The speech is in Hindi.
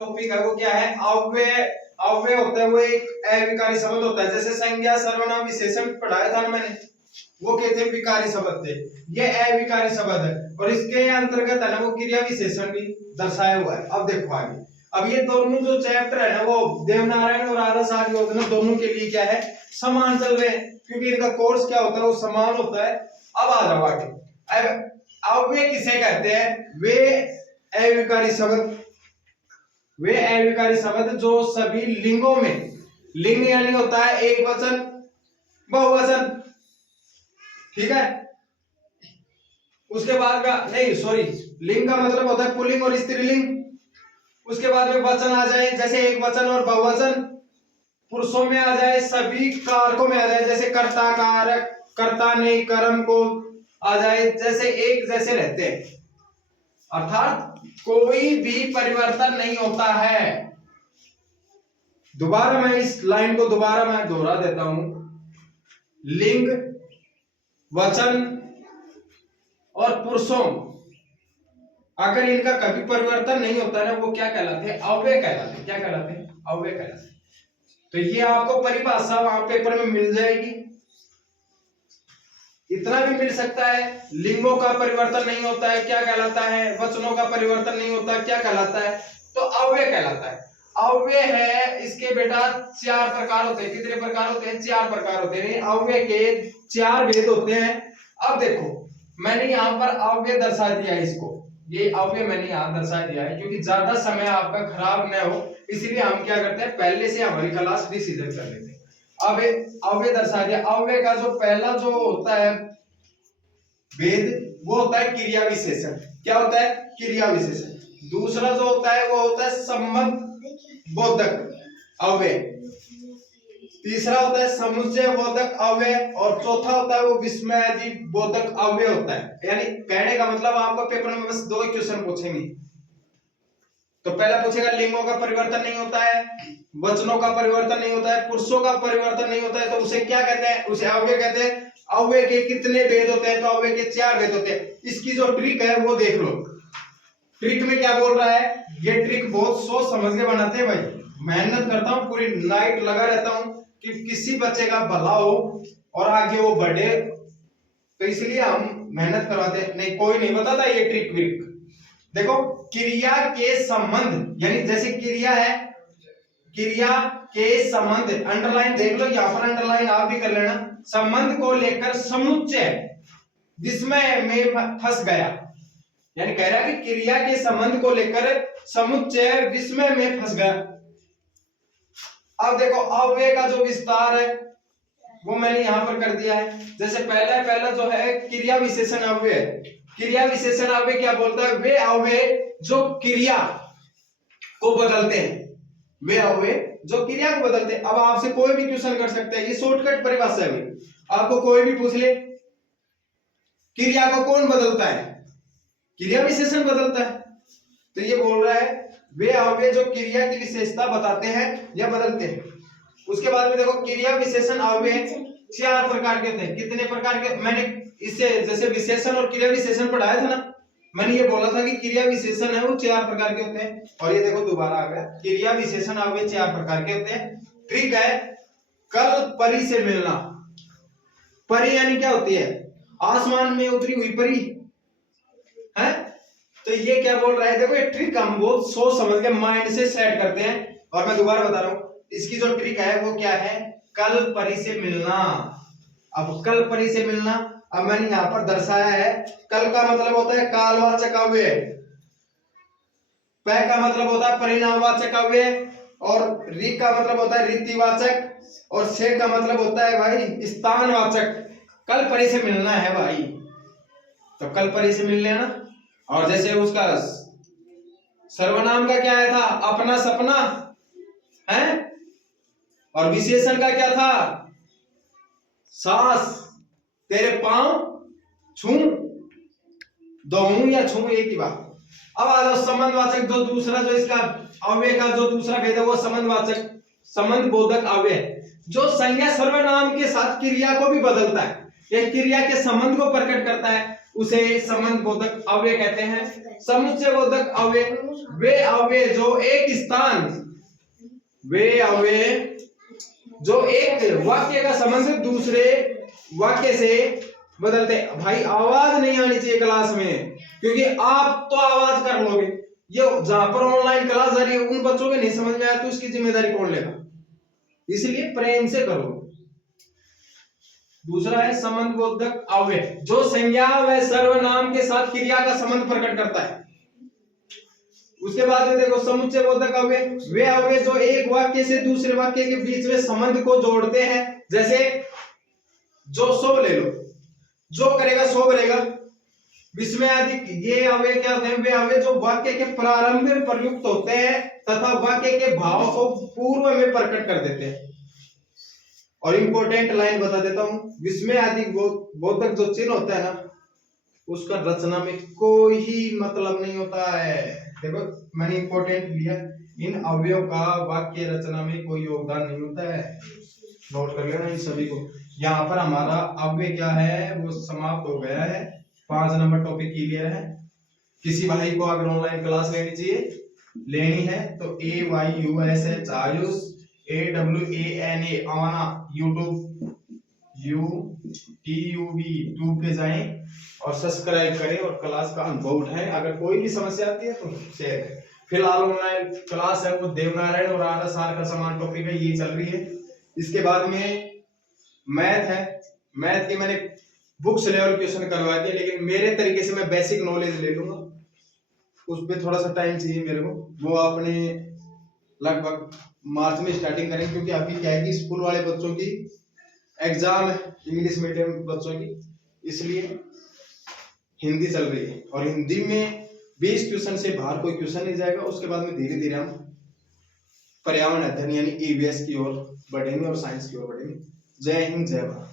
टॉपिक है वो क्या है, अव्यय। अव्यय होता है वो एक अविकारी शब्द होता है। जैसे संज्ञा सर्वनाम विशेषण पढ़ाया था ना मैंने, वो कहते हैं विकारी शब्द थे, ये अविकारी शब्द है। और इसके अंतर्गत है ना वो क्रिया विशेषण भी दर्शाया हुआ है। अब देखो आगे, अब ये दोनों जो चैप्टर है ना वो देवनारायण और आरएस आर्यवर्धन दोनों के लिए क्या है, समान चल रहे हैं, क्योंकि इनका कोर्स क्या होता है वो समान होता है। अब आ जाओ आगे। अब अव्यय किसे कहते हैं, वे अविकारी शब्द, वे अविकारी शब्द जो सभी लिंगों में, लिंग यानी होता है एक वचन बहुवचन, ठीक है। उसके बाद का नहीं सॉरी, लिंग का मतलब होता है पुल्लिंग और स्त्रीलिंग। उसके बाद में वचन आ जाए, जैसे एक वचन और बहुवचन। पुरुषों में आ जाए, सभी कारकों में आ जाए, जैसे कर्ता कारक, कर्ता ने कर्म को आ जाए, जैसे एक जैसे रहते हैं, अर्थात कोई भी परिवर्तन नहीं होता है। दोबारा मैं इस लाइन को दोबारा मैं दोहरा देता हूं, लिंग, वचन और पुरुषों, अगर इनका कभी परिवर्तन नहीं होता ना, वो क्या कहलाते हैं, अव्यय कहलाते हैं। क्या कहलाते हैं, अव्यय कहलाते हैं। तो ये आपको परिभाषा वहां पेपर में मिल जाएगी। इतना भी मिल सकता है, लिंगों का परिवर्तन नहीं होता है, क्या कहलाता है, वचनों का परिवर्तन नहीं होता, क्या कहलाता है, तो अव्यय कहलाता है। अव्यय है, इसके बेटा 4 प्रकार होते हैं। कितने प्रकार होते हैं, 4 प्रकार होते हैं। अव्यय के 4 भेद होते हैं। अब देखो मैंने यहाँ पर अव्यय दर्शा दिया है, इसको ये अव्यय मैंने यहाँ दर्शा दिया है, क्योंकि ज्यादा समय आपका खराब न हो, इसलिए हम क्या करते हैं, पहले से हमारी क्लास डिसीजन कर लेते हैं। अब अव्यय दर्शा दिया। अव्यय का जो पहला जो होता है भेद, वो होता है क्रिया विशेषण। क्या होता है, क्रिया विशेषण। दूसरा जो होता है वो होता है संबंध बोधक अव्यय। तीसरा होता है समुच्चय बोधक अव्यय, और चौथा होता है वो विस्मयादि बोधक अव्यय होता है। यानी कहने का मतलब आपको पेपर में बस 2 क्वेश्चन पूछेंगे। तो पहला पूछेगा लिंगों का परिवर्तन नहीं होता है, वचनों का परिवर्तन नहीं होता है, पुरुषों का परिवर्तन नहीं होता है, तो उसे क्या कहते हैं, उसे अव्यय कहते हैं। अव्यय के कितने भेद होते हैं, तो अव्यय के 4 भेद होते हैं। इसकी जो ट्रिक है वो देख लो। ट्रिक में क्या बोल रहा है, ये ट्रिक बहुत सोच समझ के बनाते हैं भाई। मेहनत करता हूँ, पूरी नाइट लगा रहता हूँ कि किसी बच्चे का भला हो और आगे वो बढ़े, तो इसलिए हम मेहनत करवाते हैं। नहीं कोई नहीं बताता ये ट्रिक विक। देखो क्रिया के संबंध, यानी जैसे क्रिया है, क्रिया के संबंध, अंडरलाइन देख लो, यहां पर अंडरलाइन आप भी कर लेना। संबंध को लेकर समुच्चय विस्मय में फंस गया, यानी कह रहा है कि क्रिया के संबंध को लेकर समुच्चय विस्मय में फंस गया। अब देखो अव्यय का जो विस्तार है वो मैंने यहां पर कर दिया है। जैसे पहला जो है क्रिया विशेषण अव्यय। क्रिया विशेषण अव्यय क्या बोलता है, वे अव्यय जो क्रिया को बदलते हैं, वे अव्यय जो क्रिया को बदलते हैं। अब आपसे कोई भी क्वेश्चन कर सकते हैं, ये शॉर्टकट परिभाषा है। आपको कोई भी पूछ ले क्रिया को कौन बदलता है, क्रिया विशेषण बदलता है। तो ये बोल रहा है वे अव्यय जो क्रिया की विशेषता बताते हैं या बदलते हैं। उसके बाद में देखो क्रिया विशेषण अव्यय 4 प्रकार के होते हैं। कितने प्रकार के, मैंने इससे जैसे विशेषण और क्रिया विशेषण पढ़ाया था ना, मैंने ये बोला था कि क्रिया विशेषण है वो 4 प्रकार के होते हैं। और ये देखो दोबारा आ गया, क्रिया विशेषण अव्यय 4 प्रकार के होते हैं। ट्रिक है कल परी से मिलना। परी यानी क्या होती है, आसमान में उतरी हुई परी है। तो ये क्या बोल रहा है, देखो ये ट्रिक हम बहुत सोच समझ के माइंड से सेट करते हैं। और मैं दोबारा बता रहा हूं, इसकी जो ट्रिक है वो क्या है, कल परी से मिलना। अब कल परी से मिलना, अब मैंने यहां पर दर्शाया है, कल का मतलब होता है कालवाचक अव्यय, पै का मतलब होता है परिणामवाचक अव्यय, और री का मतलब होता है रीतिवाचक, और से का मतलब होता है भाई स्थानवाचक। कल परी से मिलना है भाई, तो कल परी से मिल लेना। और जैसे उसका सर्वनाम का क्या था, अपना सपना है, और विशेषण का क्या था, सास तेरे पांव छू, दोहूं या छू एक ही बात। अब आ जाओ संबंधवाचक, जो दूसरा जो इसका अव्यय का जो दूसरा भेद है वो संबंधवाचक, संबंध बोधक अव्यय, जो संज्ञा सर्वनाम के साथ क्रिया को भी बदलता है, यह क्रिया के संबंध को प्रकट करता है। उसे संबंध बोधक अव्यय कहते हैं। समुच्चय बोधक अव्यय वे अव्यय जो एक स्थान, वे अव्यय जो एक वाक्य का संबंध दूसरे वाक्य से बदलते। भाई आवाज नहीं आनी चाहिए क्लास में, क्योंकि आप तो आवाज कर लोगे, ये जहां पर ऑनलाइन क्लास जा रही है उन बच्चों के नहीं समझ में आया तो उसकी जिम्मेदारी कौन लेगा, इसलिए प्रेम से करो। दूसरा है संबंध बोधक अव्यय जो संज्ञा व सर्वनाम के साथ क्रिया का संबंध प्रकट करता है। उसके बाद में देखो समुच्चय बोधक अव्यय वे अव्यय जो एक वाक्य से दूसरे वाक्य के बीच में संबंध को जोड़ते हैं। जैसे जो सो ले लो, जो करेगा सो करेगा, विस्मय आदि ये अव्यय क्या होते हैं, वे अव्यय जो वाक्य के प्रारंभ में प्रयुक्त होते हैं तथा वाक्य के भाव को पूर्व में प्रकट कर देते हैं। और इंपॉर्टेंट लाइन बता देता हूं, विस्मय आदि बोधक जो चिन्ह होता है ना, उसका रचना में कोई ही मतलब नहीं होता है। देखो मैंने इंपॉर्टेंट लिया, इन अवयवों का वाक्य रचना में कोई योगदान नहीं होता है, नोट कर लेना इन सभी को। यहाँ पर हमारा अव्यय क्या है वो समाप्त हो गया है। 5 नंबर टॉपिक क्लियर है। किसी भाई को अगर ऑनलाइन क्लास लेनी चाहिए, लेनी है तो AYUSH आयुष AWANA आवाना YouTube YouTube पे जाएं और सब्सक्राइब करें और क्लास का अनुभव उठाएं। अगर कोई भी समस्या आती है तो शेयर करें। फिलहाल ऑनलाइन क्लास है वो देवनारायण और RSR का समान टॉपिक है, ये चल रही है। इसके बाद में मैथ है, मैथ की मैंने बुक्स लेवल क्वेश्चन करवा दिए, लेकिन मेरे तरीके से मैं बेसिक नॉलेज ले लूंगा, उस पर थोड़ा सा टाइम चाहिए मेरे को, वो आपने लगभग मार्च में स्टार्टिंग करेंगे, क्योंकि अभी क्या है कि स्कूल वाले बच्चों की एग्जाम है, इंग्लिश मीडियम बच्चों की, इसलिए हिंदी चल रही है और हिंदी में 20 क्वेश्चन से बाहर कोई क्वेश्चन नहीं जाएगा। उसके बाद में धीरे धीरे हम पर्यावरण अध्ययन यानी EVS की ओर बढ़ेंगे और साइंस की ओर बढ़ेंगे। जय हिंद, जय भारत।